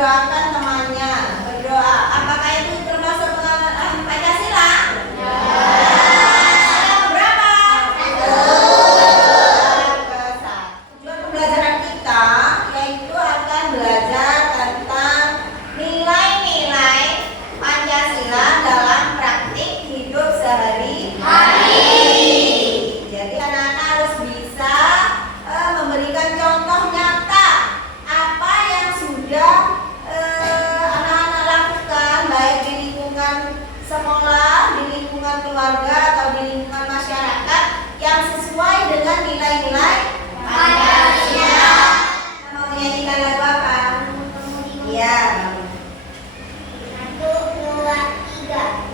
mendoakan temannya. Berdoa. Apakah itu termasuk pengajaran Pancasila? Ya. Yang berapa? Tujuan pembelajaran kita yaitu akan belajar tentang nilai-nilai Pancasila dalam praktik hidup sehari-hari. Jadi anak-anak harus bisa memberikan contoh nyata apa yang sudah anak-anak lakukan, baik di lingkungan sekolah, di lingkungan keluarga, atau di lingkungan masyarakat yang sesuai dengan nilai-nilai Pancasila. Mau menyanyikan lagu apa? Iya. 1, 2, 3.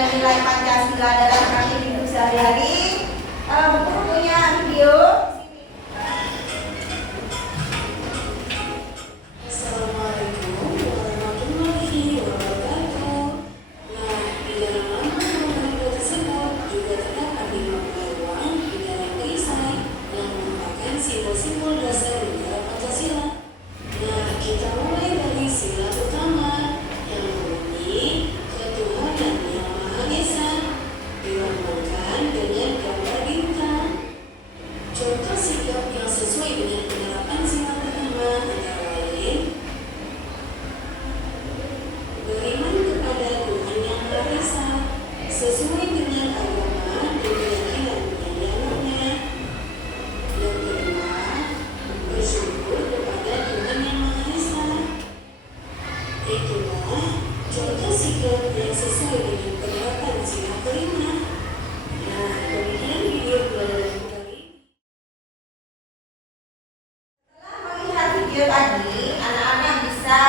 Nilai Pancasila dalam praktik hidup sehari-hari. Buku punya video. Assalamualaikum warahmatullahi wabarakatuh. Nah, di dalam lambang tersebut juga terdapat 5 ruang di dalam perisai yang merupakan simbol-simbol dasar negara Pancasila. Nah, kita mulai dari sila pertama yang berbunyi ketuhanan yang Maha Esa, dilambangkan dengan gambar bintang. Contoh sikap yang sesuai dengan penerapan sila pertama antara lain beriman kepada Tuhan yang Maha Esa sesuai dengan agama dan keyakinan yang dianutnya. Yang kedua, bersyukur kepada Tuhan yang Maha Esa. Itulah contoh sikap yang sesuai dengan penerapan sila kelima. Nah, kemudian video pelajaran kali. Setelah melihat video tadi, anak-anak bisa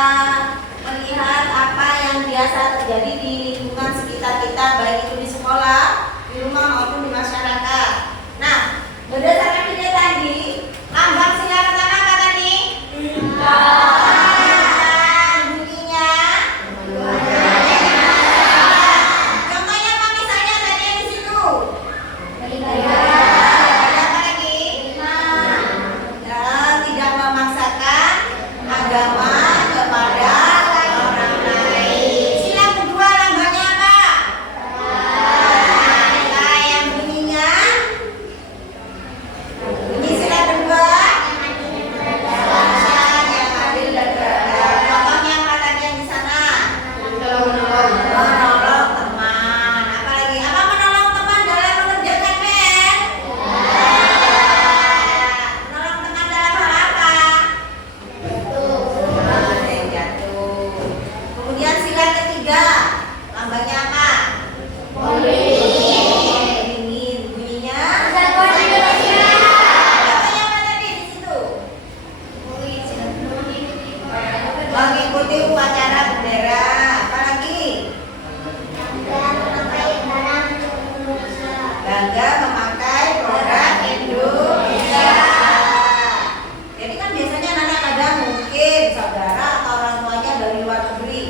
melihat apa yang biasa terjadi di lingkungan sekitar kita, baik itu di sekolah, di rumah maupun di masyarakat. Nah, berdasarkan video tadi, lambang sila pertama apa tadi? Bunyinya. Contohnya apa misalnya tadi yang di situ? Ada apa lagi? Dan tidak memaksakan agama kepada orang lain. Sila kedua lambangnya apa? Nah, yang bunyinya bunyi sila kedua yang adil dan beradab. Contohnya apa tadi yang di sana? Menolong teman. Apa lagi? Apa menolong teman dalam mengerjakan PR? Menolong teman dalam hal apa? Yang jatuh. Kemudian sila ketiga, lambangnya apa? Dingin. Bunyinya? Contohnya apa tadi di situ? Mengikuti upacara bendera. Apa lagi? Bangga memakai produk Indonesia. Jadi kan biasanya anak kadang mungkin saudara atau orang tuanya dari luar negeri.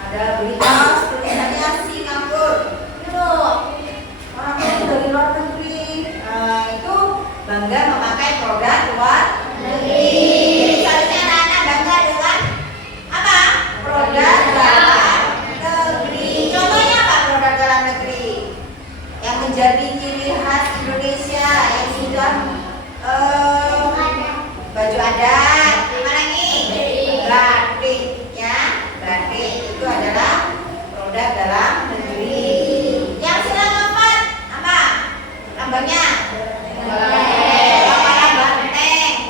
Ada berita tulisannya Singapura. Yuk, orang tua dari luar negeri. Itu bangga memakai produk luar negeri. Jadi seharusnya anak-anak bangga dengan apa? Produk dalam negeri. Contohnya apa produk dalam negeri? Yang menjadi ciri khas Indonesia yang sudah baju adat. Apa lagi? Batik, ya. Batik itu adalah produk dalam negeri. Yang sila keempat apa? Lambangnya? Kepala banteng.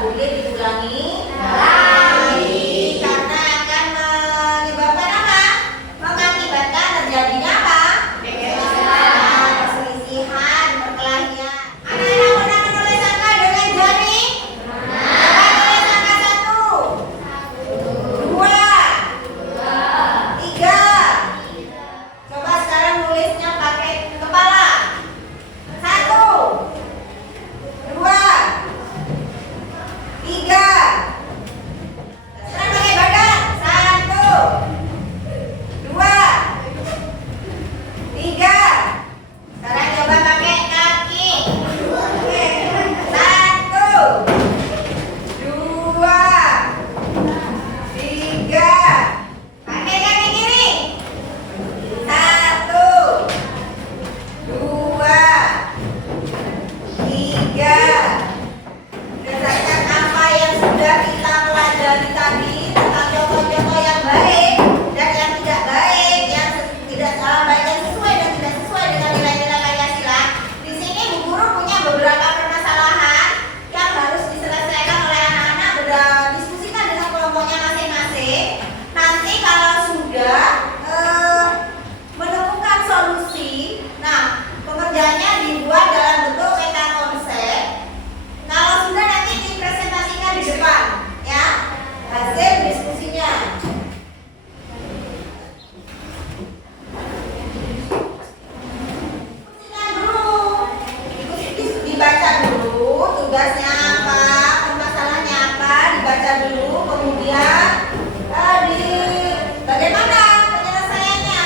boleh diulangi lagi karena akan menyebabkan apa? Mengakibatkan terjadinya apa? Perselisihan, perkelahian. Anak-anak pernah menulis angka dengan jari? Coba tulis angka 1, 2, 3. Coba sekarang nulisnya pakai kepala. 1, 2, 3. Sekarang pakai badan. 1, 2, 3. Sekarang coba pakai kaki. 1, 2, 3. Pakai kaki kiri. 1, 2, 3. Berdasarkan apa yang sudah kita pelajari tadi tentang contoh-contoh yang baik dan yang tidak baik, yang tidak baik yang sesuai dan tidak sesuai dengan nilai-nilai Pancasila. Di sini Bu Guru punya beberapa permasalahan yang harus diselesaikan oleh anak-anak, berdiskusikan dengan kelompoknya masing-masing. Nanti kalau sudah menemukan solusi, nah pengerjaannya dibuat dalam bentuk peta konsep. Kalau sudah nanti dipresentasikan di depan, ya, hasil diskusinya. Diskusikan dulu, dibaca dulu tugasnya apa, permasalahannya apa, dibaca dulu, kemudian bagaimana penyelesaiannya.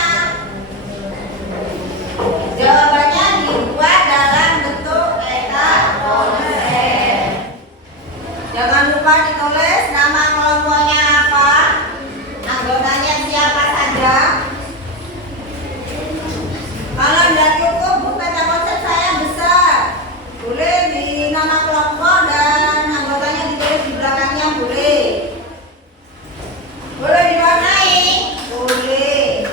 Jawabannya dibuat dalam bentuk peta konsep. Jangan lupa ditulis nama kelompoknya apa, anggotanya siapa saja. Kalau tidak cukup, Bu, peta konsep saya besar. Boleh di nama kelompok dan anggotanya ditulis di belakangnya, boleh. Boleh diwarnai? Boleh.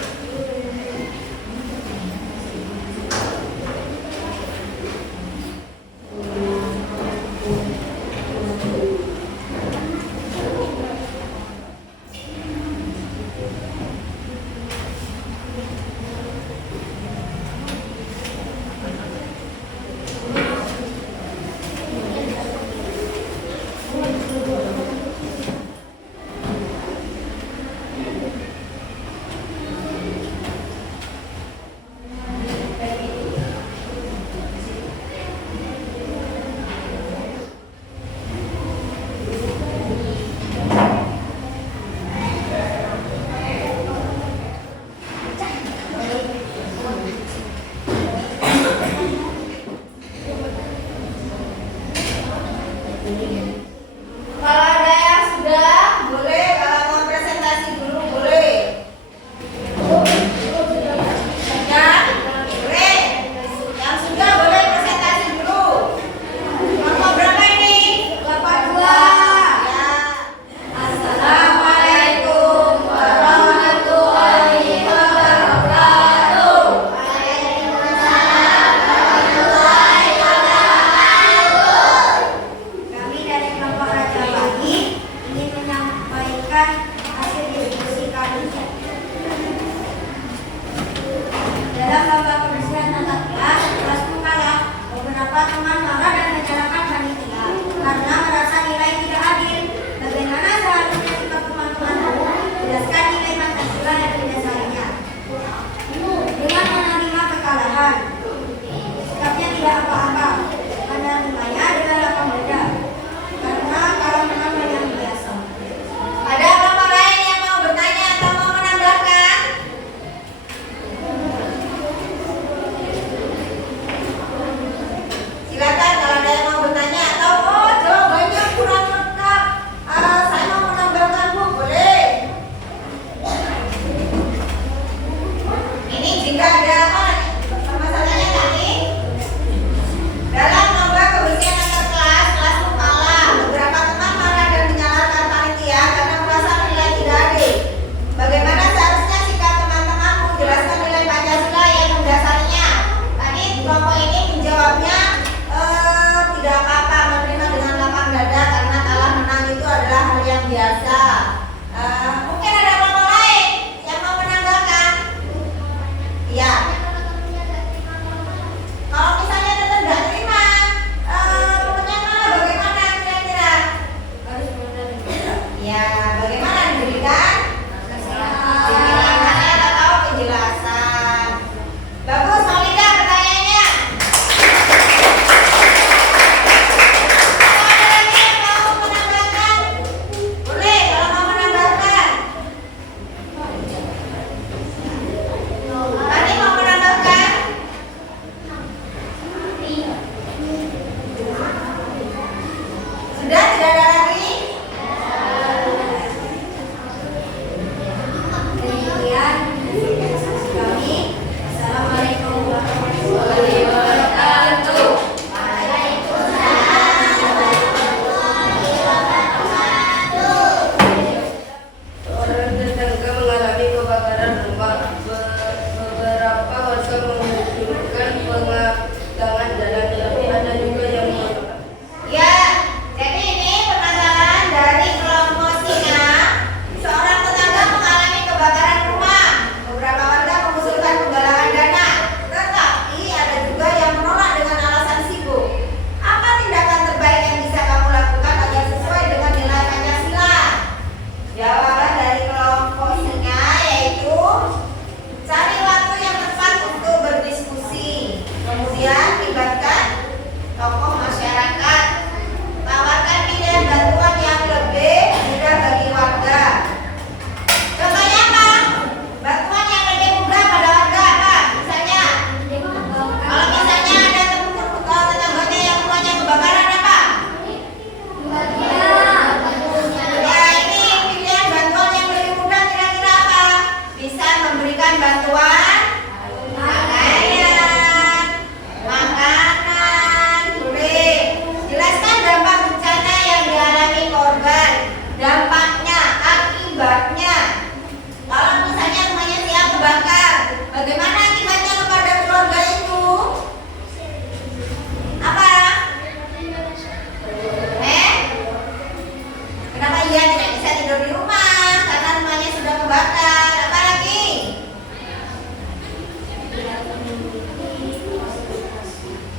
tidur di rumah karena rumahnya sudah kebakar. Apalagi?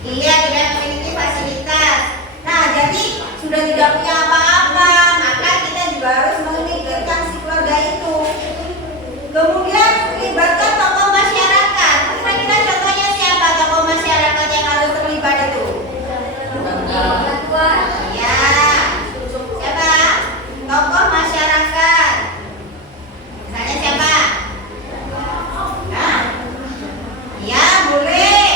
Iya, tidak memiliki fasilitas. Nah, jadi sudah tidak punya apa-apa, maka kita juga harus memikirkan si keluarga itu. Kemudian melibatkan tokoh masyarakat. Kira-kira contohnya siapa tokoh masyarakat yang harus terlibat itu? Ya, siapa? Tokoh masyarakat. Misalnya siapa? Nah, ya boleh.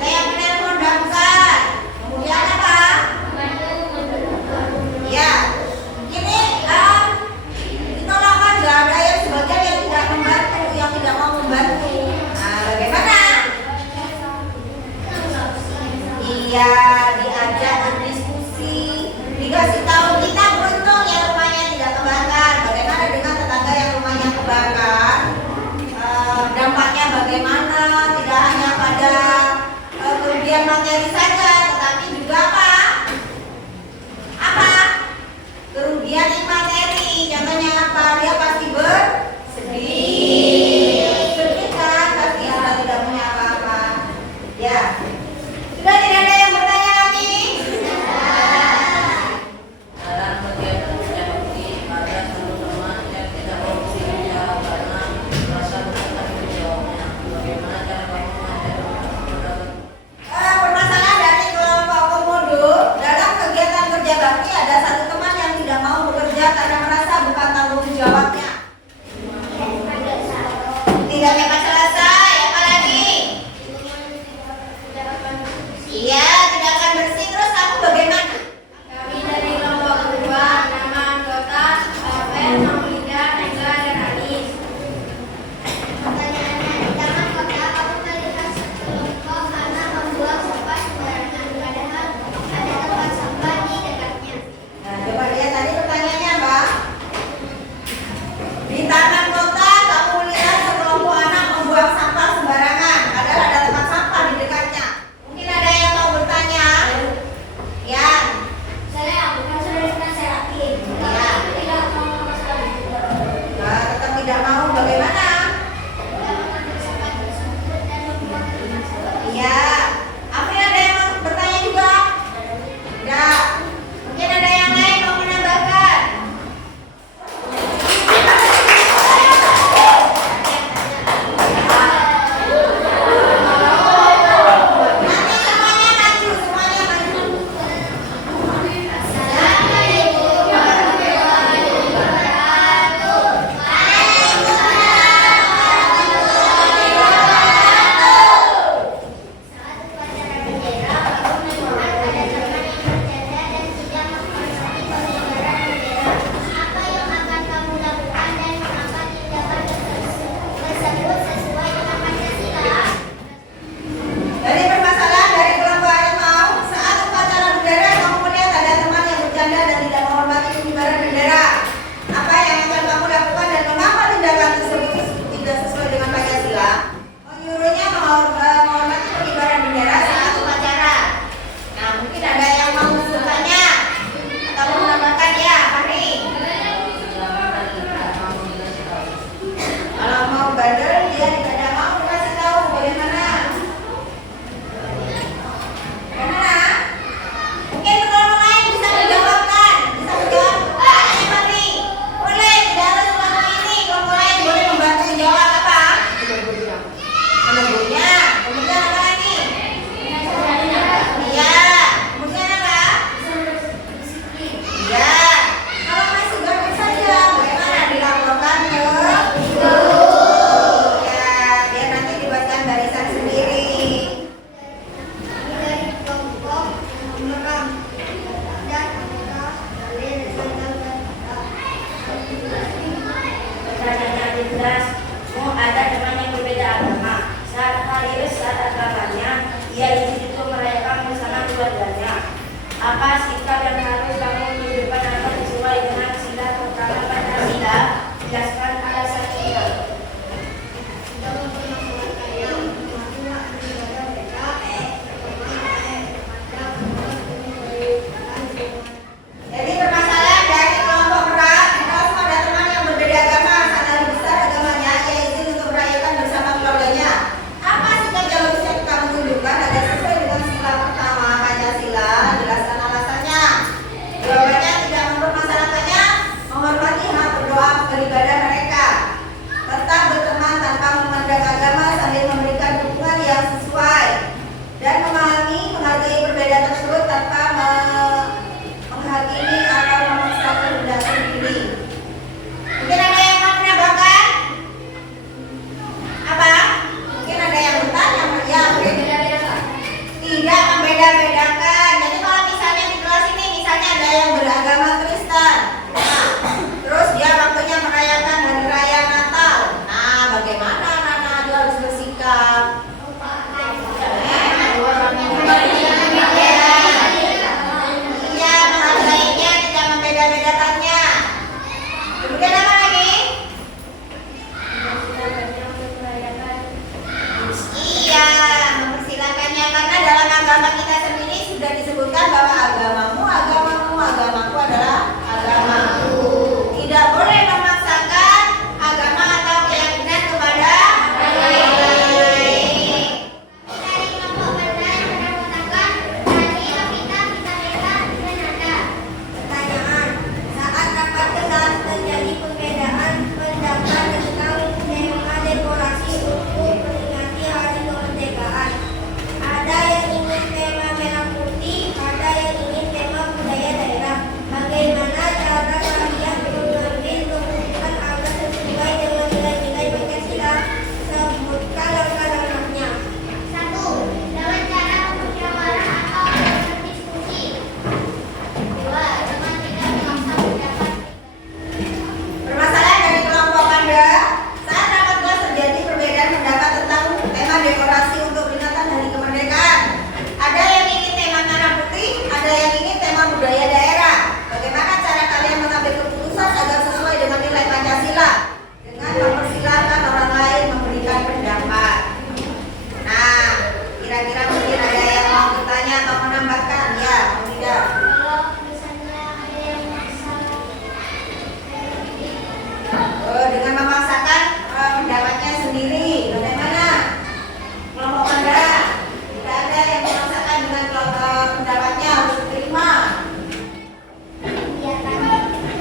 Ada yang menelpon damkar. Kemudian apa? Ya, ini ditolak aja. Ada yang sebagian yang tidak membantu, yang tidak mau membantu. Nah, bagaimana? Iya, diajak berdiskusi, dikasih tahu kita beruntung yang rumahnya tidak kebakar. Bagaimana dengan tetangga yang rumahnya kebakar? Dampaknya bagaimana? Tidak hanya pada kerugian materi saja, tetapi juga apa? Apa? Kerugian imateri. Contohnya apa? Dia pasti bersedih. Sedih kan? Pasti sudah tidak punya apa-apa. Ya. Sudah tidak ada yang bertanya lagi? Dalam kegiatan bakti pada satu teman yang tidak bersedia karena merasa bertanggung jawabnya. Bagaimana cara kamu mengajari Permasalahan dari kelompok komodo dalam kegiatan kerja bakti ada satu teman yang tidak mau bekerja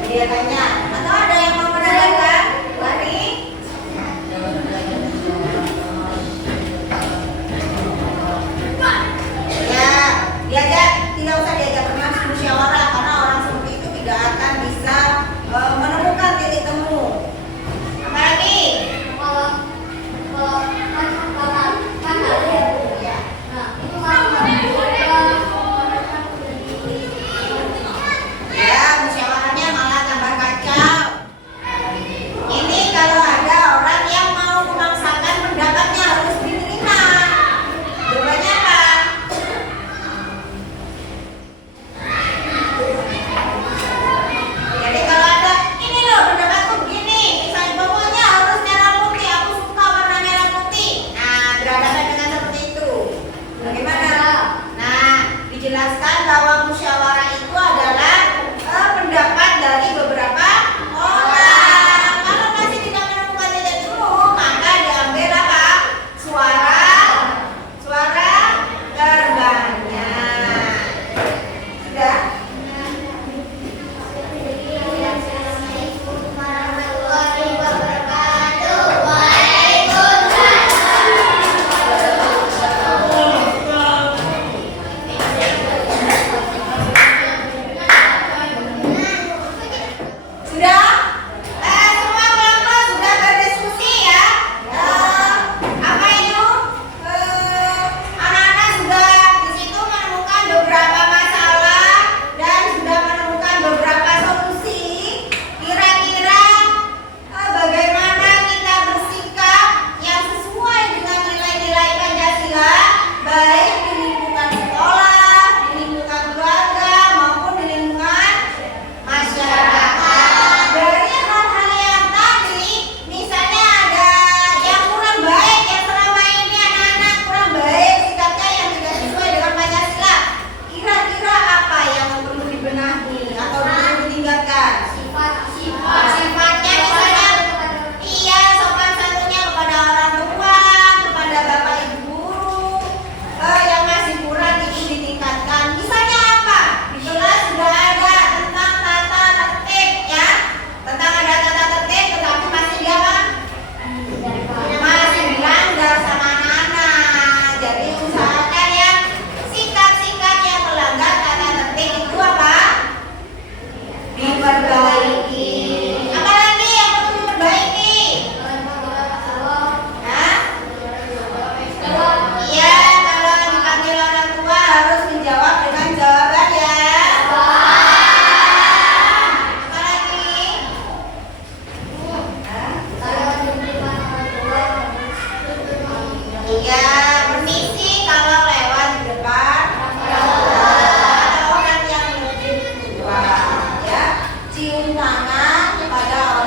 kegiatannya. Atau ada yang mau menanyakan? Mari. Ya, diajak, tidak usah diajak musyawarah karena orang seperti itu tidak akan bisa menemukan titik temu. Apa lagi? Ya, musyawarahnya malah tambah kacau. Ini kalau ada orang yang mau memaksakan pendapatnya harus diterima. Jawabannya apa? Jadi kalau ada, ini loh pendapatku begini, misalnya pokoknya harus merah putih, aku suka warna merah putih. Nah, berhadapan dengan seperti itu. Bagaimana? Nah, dijelaskan bahwa musyawarah itu adalah pendapat dari beberapa orang. Kalau masih tidak menemukan titik temu, maka diambil apa? Suara terbanyak. Sudah? Sudah? Semua kelompok sudah berdiskusi ya? Apa itu? Anak-anak sudah di situ menemukan beberapa masalah dan sudah menemukan beberapa solusi. Kira-kira bagaimana kita bersikap yang sesuai dengan nilai-nilai Pancasila, baik di lingkungan sekolah, di lingkungan keluarga, maupun di lingkungan masyarakat. Dari hal-hal yang tadi, misalnya ada yang kurang baik, yang selama ini anak-anak kurang baik sikapnya yang tidak sesuai dengan Pancasila. Kira-kira apa yang perlu dibenahi atau perlu ditingkatkan? Sifatnya misalnya, iya, sopan santunnya kepada orang tua, kepada bapak ibu guru, yang masih kurang itu ditingkatkan. Misalnya apa? Di kelas sudah ada tentang tata tertib ya, tentang ada tata tertib, tetapi masih dia apa? Masih dilanggar sama anak-anak. Jadi usahakan ya sikap-sikap yang melanggar tata tertib itu apa? Diperbaiki. Apalagi yang perlu diperbaiki? Hah? Iya, kalau dipanggil orang tua harus menjawab dengan jawaban ya. Apalagi? Hah? Iya, permisi kalau lewat di depan. Ada orang yang lebih tua, ya. Cium tangan kepada